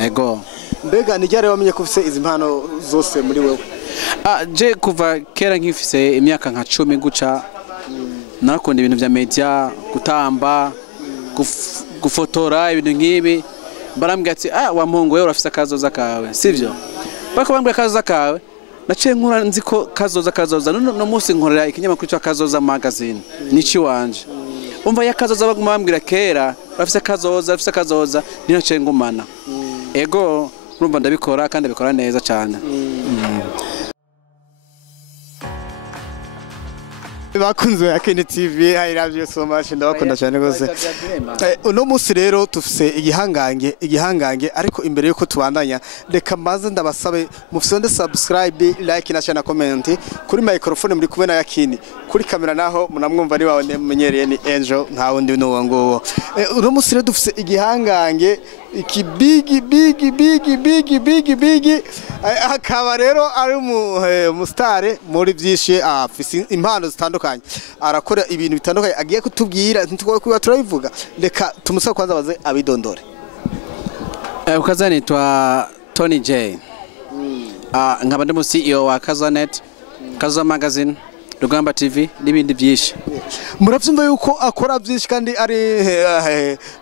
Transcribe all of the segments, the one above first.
Ego. Mbega nijyare wamenye ko ufise izi mpano zose muri wewe? Je kuva kera nkifise imyaka nka 10 guca narakunda ibintu vya media gutamba gufotora ibintu nkibi barambwira ati wa mpungu wewe urafise akazoza kawe sivyo bako bambwira akazoza kawe naciye nkura nzi ko kazoza no musi nkorera ikinyamakuru cyo Kazoza magazine nici wanje umva yakazoza baguma bambwira kera urafise kazoza niyo naciye ngumana ego urumva ndabikora kandi bikora neza cyane bakunze ya Kene TV I love you so much ndabakunda cyane gose uno musi rero tufise igihangange ariko imbere yuko tubandanya reka maze ndabasabe mufisonde subscribe like na channel comment kuri microphone muri kubena yakini kuri kamera naho munamwumva ni wawe nemenyereye ni Angel nta wundi n'uwo nguwo uno musi rero dufise igihangange iki big akaba rero ari umustare muri byinshi afise impano zitandukanye arakora ibintu bitandukanye agiye kutubwira ntitwa turabivuga reka tumusaba kwanza baze abidondore ukazani twa Tony J nkaba ndi mu CEO wa Kazonet Kazoza magazine Rugamba TV n'ibindi byinshi muravyumva yuko akora byinshi kandi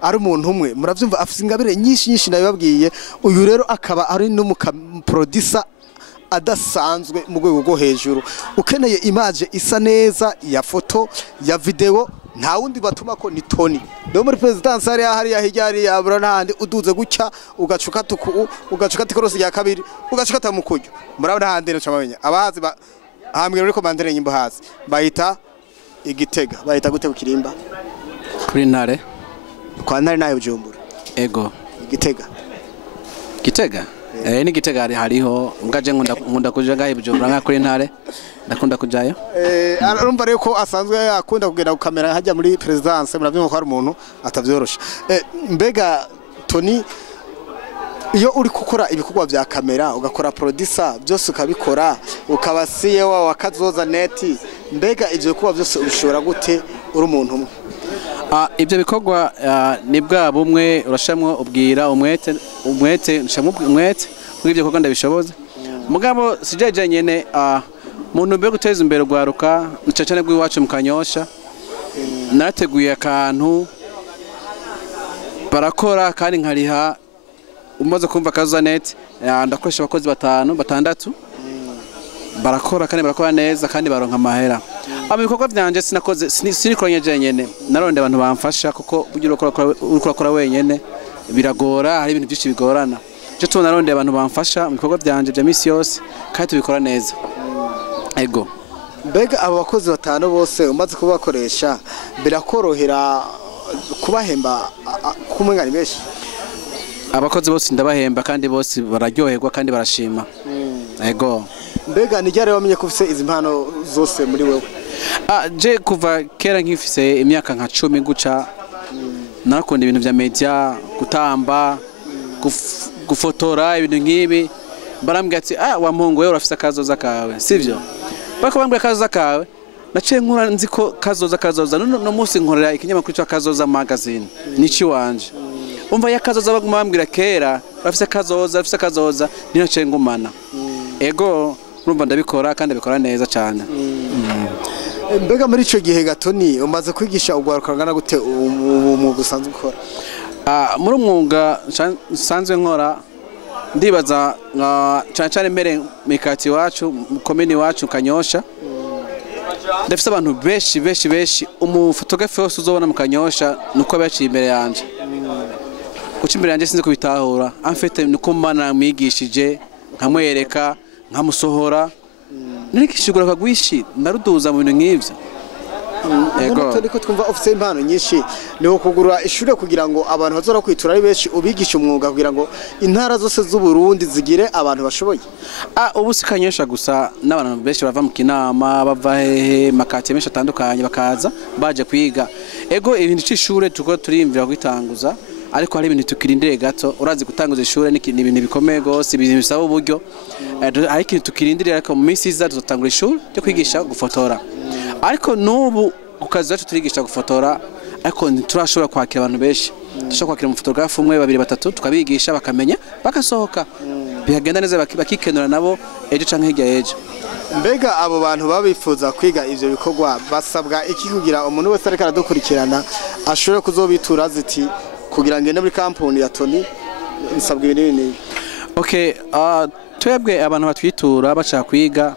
ari umuntu umwe muravyumva afise ingabire nyinshi nabibabwiye uyu rero akaba ari no producer adasanzwe mu rwego rwo hejuru ukeneye image isa neza ya foto ya video nta wundi batuma ko ni Tony no muri presidence hari yahijyari yabura nahandi uduze gucya ugacuka tikorosi ya kabiri ugacuka mu kujyo murabona handi no camenya abahazi hamwe rero komandere nyimbo hazi bayita Igitega bayita gute bukirimba kuri ntare kwa ntare nayo Bujumbura ego Gitega ni Gitega hariho ngaje nkunda kuja gahe Bujumbura nka kuri ntare ndakunda kujayo arumva rero ko asanzwe akunda kugenda ku kamera hajya muri presidence murabyumva ko ari umuntu atavyorosha mbega Tony iyo uri gukora ibikorwa bya kamera ugakora producer byose ukabikora ukaba CEO wa Kazoza net mbega ivyo bikorwa byose ubishobora gute uri umuntu umwe ibyo bikorwa ni bwa bumwe urashamwe ubwira umwete nshamwe umwete kuri ibyo bikorwa ndabishoboza mugabo sijeje nyene muntu mbe guteza imbere gwaruka ncacane bw'iwacu mu Kanyosha narateguye akantu barakora kandi nkariha umaze kumva Kazoza net ndakoresha abakozi 5-6 barakora kandi barakora neza kandi baronka amahera ibikorwa byanje sinakoze sinikoranye jenyene naronde abantu bamfasha kuko ugira ukora wenyene biragora hari ibintu byinshi bigorana cyo tubona naronde abantu bamfasha mu bikorwa byanje bya misi yose kandi tubikora neza ego mbega abo bakozi 5 bose umaze kubakoresha birakorohera kubahemba kumwengana benshi abakozi bose ndabahemba kandi bose bararyoherwa kandi barashima ego mbega nijyare wamenye ko ufise izi mpano zose muri wewe je kuva kera nkifise imyaka nka 10 guca narakunda ibintu vya media gutamba gufotora ibintu nkibi barambwira ati wa mpungu wewe urafise akazoza kawe sivyo bako bambwira akazoza kawe naciye nkura nzi ko kazoza no musi nkorera ikinyamakuru cyo Kazoza magazine nici wanje umva yakazoza baguma bambwira kera urafise kazoza niyo naciye ngumana ego urumva ndabikora kandi bikora neza cyane mbega muri ico gihe Gatoni umaze kwigisha ugwarukangana gute umwuga usanzwe ukora muri umwuga nsanzwe nkora ndibaza cyane mbere mikati wacu komini wacu Kanyosha ndafise abantu beshi umufotografe wose uzobona mu Kanyosha nuko baciye imbere yanje kuko imbere yanje sinzi kubitahura amfete nuko mana mwigishije nkamwereka nkamusohora nirikishigura kagwishi naruduza mu bintu nk'ivyo ego ariko twumva ufite impano nyinshi ni ukugura ishure kugira ngo abantu bazora kwitura ari benshi ubigisha umwuga kugira ngo intara zose z'u Burundi zigire abantu bashoboye ubu sikanyosha gusa n'abantu benshi bava mu Kinama bava hehe makati menshi atandukanye bakaza baje kwiga ego ibintu cy'ishure tuko turimvira kwitanguza ariko hari ibintu tukirindire gato urazi gutanguza ishure ni ibintu bikomeye gose ibintu bisaba uburyo ariko tukirindire ariko mu minsi iza tuzotangura ishure cyo kwigisha gufotora ariko nubu ukazi wacu turigisha gufotora ariko turashobora kwakira abantu benshi dushobora kwakira umufotografe umwe babiri batatu tukabigisha bakamenya bagasohoka bihagenda neza bakikenura nabo ejo canke hirya ejo. Mbega abo bantu babifuza kwiga ivyo bikorwa basabwa iki kugira umuntu wese ariko aradukurikirana ashobore kuzobitura ziti kugira ngende muri kampuni ya Tony nsabwa ibintu bini? Okay, twebwe abantu batwitura bashaka kwiga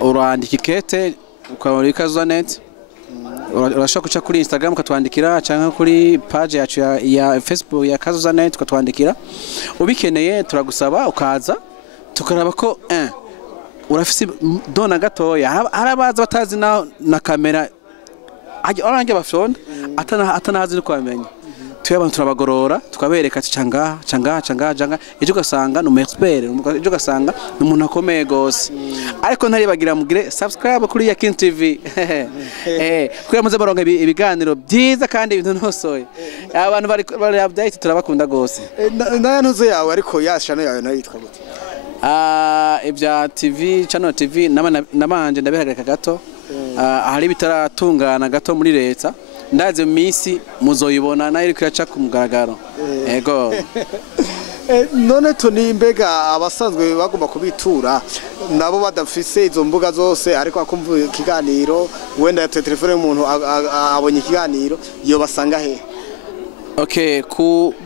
urandika ikete ukabona Kazoza.net, urashaka kuca kuri Instagram ukatwandikira cyangwa kuri page yacu ya Facebook ya Kazoza.net ukatwandikira, ubikeneye turagusaba ukaza tukaraba ko urafise dona gatoya harabaza batazi na kamera orange bafone atanahazi no kwamenya abantu turabagorora tukabereka ati canga ejo gasanga no expert ejo gasanga n'umuntu akomeye gose ariko ntari bagira mugire subscribe kuri Yakin TV kugira muze baronga ibiganiro byiza kandi ibintu ntosoye abantu bari update turabakunda gose naya ntuze yawe ariko yashano yawe nayo yitwa gute? Ibya TV channel TV namanje ndabihagarika gato ahari bitaratungana gato muri leta ndaze mu minsi muzoyibona nayo iri kiraca ku mugaragaro. Ego none Tony mbega abasanzwe bagomba kubitura nabo badafise izo mbuga zose ariko akumva ikiganiro wenda telefone y'umuntu abonye ikiganiro yo basanga he? Okay,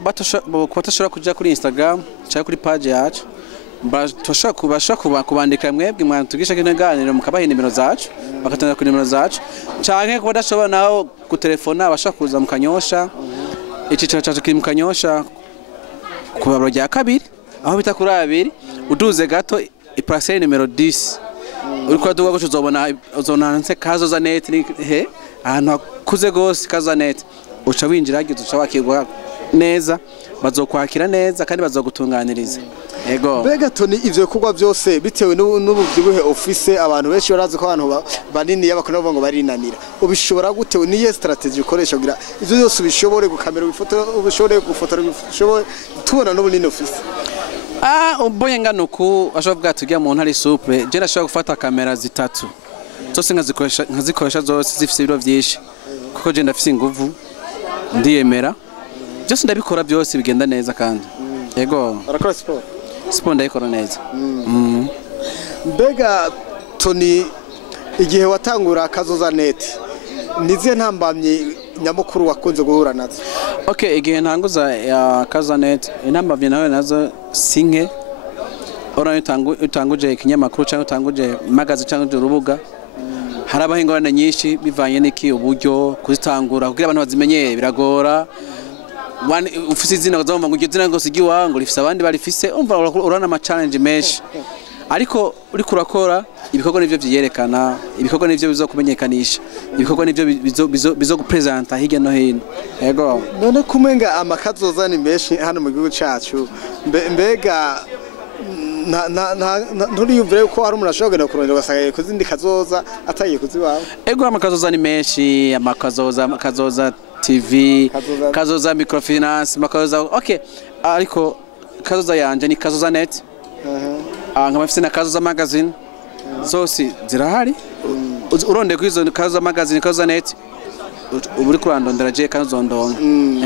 batashobora kuja kuri Instagram cyangwa kuri page yacu bashobora kubandika mwebwe mwatugisha kiganiro mukabaha nimero zacu bakatanga ku nimero zacu canke kuba dashobora naho ku telefone abashaka kuza mu Kanyosha icicaro cyacu kiri mu Kanyosha ku babro rya kabiri aho bita kuri abiri uduze gato iparcelle nimero 10 uriko aduga go uzonanse Kazoza.net he ahantu akuze gose Kazoza.net uca winjira gizo uca wakirwa neza bazokwakira neza kandi bazogutunganiriza. Ego mbega Tony ivyo kugwa byose bitewe n'ubuvyibuhe office abantu benshi barazi ko abantu banini y'abakora ngo barinanira ubishobora gute niye strategy ukoresha kugira ivyo byose ubishobore gukamera ifoto ubishobore gufotora ubishobore tubona n'ubunini office? Ubonye nganuko ashobora bwa tugiye mu ntari souple je ndashobora gufata kamera zitatu zose nkazikoresha zose zifise ibiro byinshi kuko je ndafise inguvu ndiyemera byose ndabikora byose bigenda neza kandi. Ego arakora sport ndayikora neza. Mbega Tony igihe watangura Kazoza.net nize ntambamye nyamukuru wakunze guhura nazo? Okay, igihe ntanguza ya Kazoza.net intambamye nawe nazo sinke ora utanguje ikinyamakuru cyangwa utanguje magazine cyangwa urubuga harabaho ingorane nyinshi bivanye n'iki uburyo kuzitangura kugira abantu bazimenye biragora. Ufise izina uzomva ngo izina ngo sigiwa ngo rifise abandi barifise umva urana ama challenge menshi ariko uri kurakora ibikorwa nivyo byerekana ibikorwa nivyo bizokumenyekanisha ibikorwa nivyo bizogupresenta hirya no hino. Ego none kumenga amakazoza ni menshi hano mu gihugu cyacu mbega nturiyumvire ko hari umuntu ashobora kugenda kurondera ugasanga kuzindi Kazoza atagiye kuzibaho? Ego amakazoza ni menshi Kazoza TV Kazoza microfinance Kazoza okay ariko Kazoza yanje ni Kazoza.net nkabafise na Kazoza magazine zose zirahari uronde kwizo Kazoza magazine Kazoza.net uburi kurandondera je kanzondonga.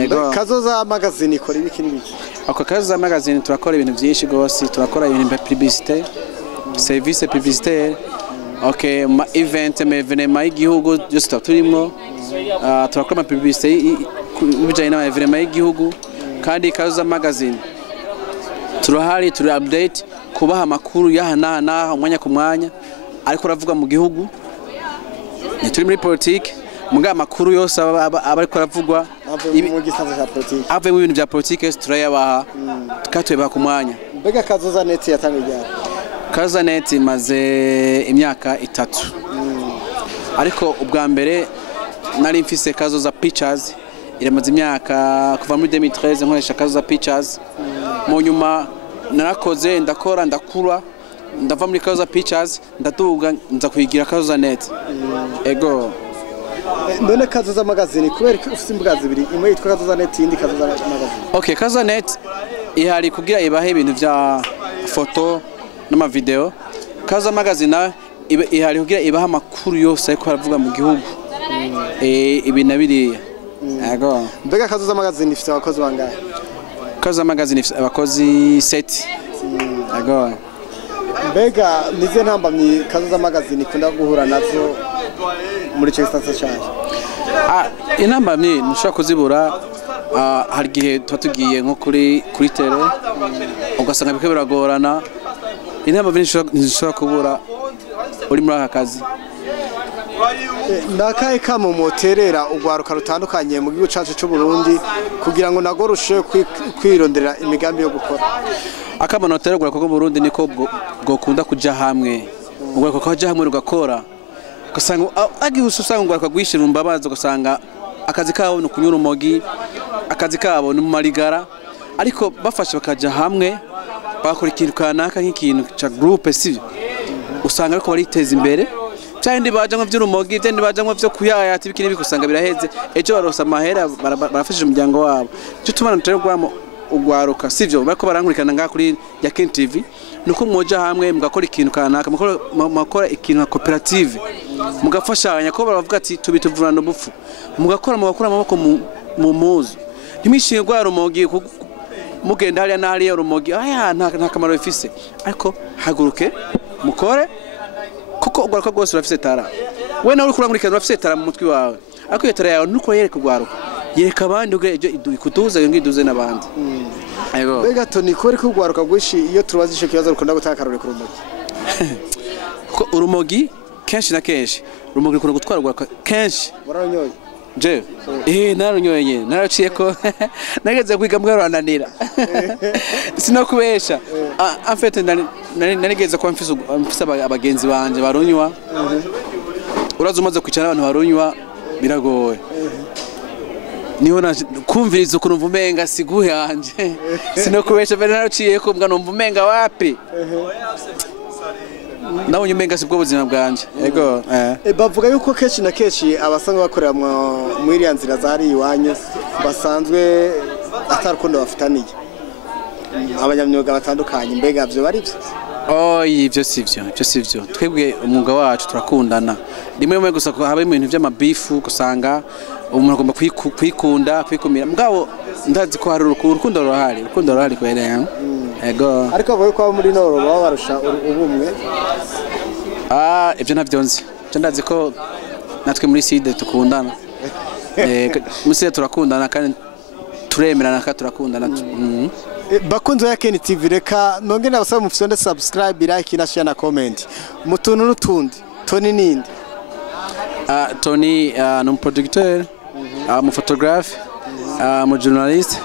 Ego Kazoza magazine ikora ibiki n'ibiki? Ako Kazoza magazine turakora ibintu byinshi gose turakora ibintu bya publicité service publicitaire okay ma event ma y'igihugu just turimo turakora publicité bijanye na evenement y'igihugu kandi Kazoza magazine turahari turi update kubaha makuru yahana umwanya ku mwanya ariko ravuga mu gihugu turi muri politique muga makuru yose abariko ravugwa mu gisanzwe cya politique ave mu bintu bya politique turayabaha tukatweba ku mwanya. Mbega Kazoza.net yatangiye Kazoza.net maze imyaka 3 ariko ubwa mbere nari mfise Kazoza Pictures iramaze imyaka kuva muri 2013 nkoresha Kazoza Pictures mu nyuma narakoze ndakora ndakura ndava muri Kazoza Pictures ndatuga nza kuyigira Kazoza.net. Ego none Kazoza magazine kubera ko ufite imbuga zibiri imwe yitwa Kazoza.net indi Kazoza magazine? Okay, Kazoza.net ihari kugira ibahe ibintu vya foto n'ama video. Kazoza magazine ihari kugira ibaha makuru yose ariko baravuga mu gihugu ibi nabiriya yego mbega Kazoza magazine ifite abakozi bangahe Kazoza magazine ifite abakozi 7 yego mbega nize ntambamye Kazoza magazine ikunda guhura nazo muri Chester cyane intambamye ntushobora kuzibura hari igihe tuba tugiye nko kuri tele ugasanga bike biragorana intambamye ntishobora kubura uri muri aka kazi nakaye kamo moterera ugwaruka rutandukanye mu gihugu cyacu cy'u Burundi kugira ngo nago rushe kwirondera imigambi yo gukora akamanotera ugwaruka mu Burundi niko gokunda kuja hamwe ugwaruka kaja hamwe rugakora ugasanga agihuse usanga ugwaruka gwishira umbabaza ugasanga akazi kabo no kunyura umogi akazi kabo ni mu marigara ariko bafashe bakaja hamwe bakora ikintu kanaka nk'ikintu cha groupe sivyo usanga ariko bariteza imbere cyandi bajamwe by'urumogi byandi bajamwe byo kuyaya ati bikini bikusanga biraheze ejo barosa amahera barafashije umuryango wabo cyo tumana tuterwamo ugwaruka sivyo bariko barankurikana nga kuri ya Ken TV nuko mwoja hamwe mugakora ikintu kanaka mukora ikintu cooperative mugafashanya ko baravuga ati tubituvurana ubufu mugakora amaboko mu muzo nimishinga gwa rumogi mugenda hali na hali rumogi nta kamaro bifise ariko haguruke mukore kuko ugwaruka rwose urafise tara we nawe uri kurankurikana urafise tara mu mutwe wawe ariko iyo tara yawe nuko yereka ugwaruka yereka abandi ubwo ejo ikutuza ngiduze n'abandi yego mbega Tony ko ariko ugwaruka gwishi iyo turubazishe kibazo rukunda gutakarure ku rumogi ko urumogi kenshi na kenshi urumogi rukunda gutwara ugwaruka kenshi waranyoye je narunyoye naraciye ko nageze kwiga mwarananira sinokubesha en fait narigeze ko mfise abagenzi banje barunywa uraza umaze kwicara abantu barunywa biragoye niho kumviriza ukuntu mvumenga siguhe yanje sinokubesha bere naraciye ko mbwa numva umenga wapi nabonye umenga sibwo buzima bwanje yego bavuga yuko kenshi na kenshi abasanga bakorera mu iriya nzira zari iwanyu basanzwe atarukundo bafitaniye abanyamyuga batandukanye mbega byo bari byo ibyo sivyo twebwe umwuga wacu turakundana rimwe gusa ko habe ibintu by'amabifu gusanga umuntu agomba kwikumira mugabo ndazi ko hari urukundo ruhari kwereye yego ariko bavuye ko muri Noro baba barusha ubumwe ibyo navyonzi cyo ndazi ko natwe muri Side tukundana musire turakundana kandi turemerana kandi turakundana bakunze ya Ken TV reka nonge nabasaba mufite subscribe like na share na comment mutuntu n'utundi Tony ninde Tony ni producteur mu photographe mu journaliste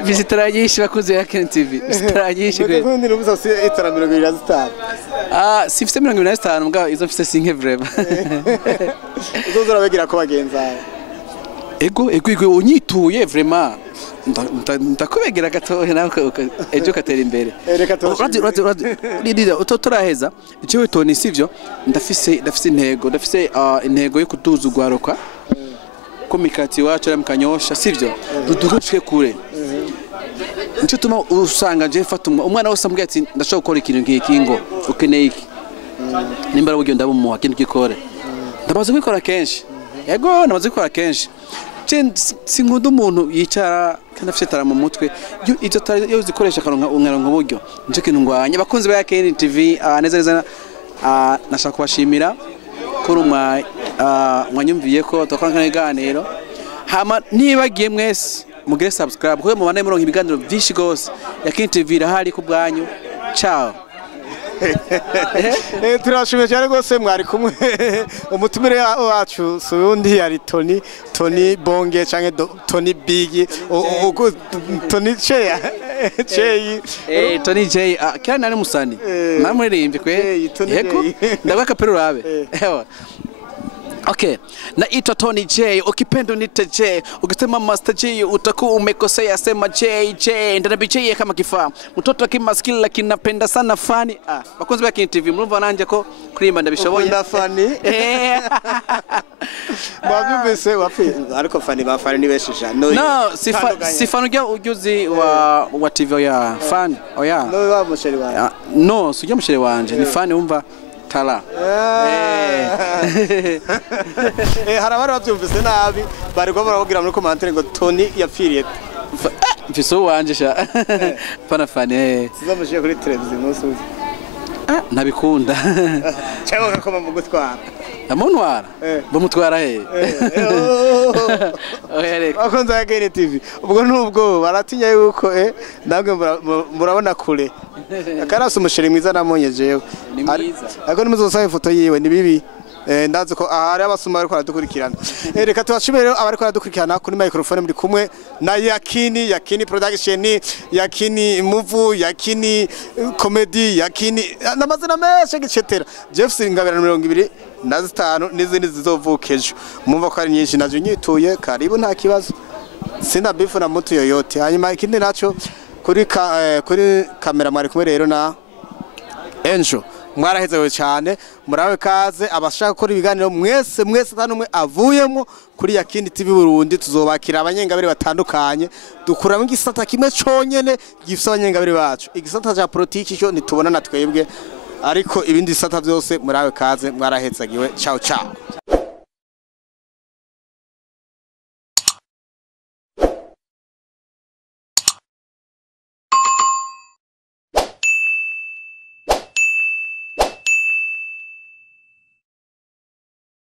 visitara nyinshi bakunze ya Ken TV visitara nyinshi kwe kundi nubuza si itara 25 sifite 25 mbwa izo mfite sinke vraiment uzozora bagira ko bagenza ego unyituye vraiment ndakubegera gatohe nawe ejo katera imbere turaheza icyo Tony sivyo ndafise intego yo kuduza ugwaruka komikati wacu ramukanyosha sivyo dudurutswe kure nicyo tuma usanga je fatumwa umwana wose ambwiye ati ndashaka gukora ikintu nk'iki ngo ukeneye iki nimbara buryo ndabumuha kintu gikore ndamaze gukora kenshi yego namaze gukora kenshi sinkunda umuntu yicara kandi afite tara mu mutwe icyo yo zikoresha karonka buryo nicyo kintu ngwanya bakunze ba Ken TV neza nashaka kubashimira kuri mwanyumviye ko tokora nk'iganiro hama nibagiye mwese mugire subscribe kuko mubana muronka ibiganiro byinshi gose ya Ken TV irahari ku bwanyu ciao turashimye cyane gose mwari kumwe umutumire wacu sundi yari Tony Bonge canke Tony Big Tony Cheya Tony J kandi nari musani namuririmbe kwe yego ndabaka pero rabe Okay, naitwa Tony J, ukipenda nite J, ukisema Master J utakuwa umekosea, sema J, ndanabicheye kama kifaa. Mtoto kimaskini lakini napenda sana fani. Bakunzi ba Ken TV, murumva nanje ko kurimba ndabishoboye. Ukunda fani? Mwabyumvise wapi? Ariko fani ba fani ni beshisha. No, si fani ujuzi wa TV ya fani. Oya. No wa musheri wanje. No, sujya musheri wanje, ni fani umva tara hari abari babyumvise nabi bari kuba baravugira muri commentaire ngo Tony yapfiriye mfise uwanje sha panafane sizamushiye kuri televiziyo umunsi umwe ntabikunda cyangwa kakoma mu gutwara amuntwara bamutwara he bakunze ya Gene TV ubwo nubwo baratinya yuko nabwe murabona kure akarasa umusheri mwiza namonye jewe ariko nimuzosaba ifoto yiwe ni bibi ndazi ko ahari abasuma bariko baradukurikirana reka tubashimire rero abariko baradukurikirana kuri microphone muri kumwe na Yakini production Yakini move Yakini comedy Yakini namazina menshi gicetera Jeff Ngabera 25 n'izindi zizovukejo mumva ko ari nyinshi nazo nyituye karibu nta kibazo sina bifu na mutu yoyote hanyuma ikindi naco kuri kamera mwari kumwe rero na Enjo mwarahezewe cyane murawe kaze abashaka gukora ibiganiro mwese tanumwe avuyemo kuri Yakini TV Burundi tuzobakira abanyengabire batandukanye dukuramo igisata kimwe conyene gifise abanyengabire bacu igisata ca politiki cyo nitubona na twebwe ariko ibindi bisata byose murawe kaze mwarahezagiwe ciao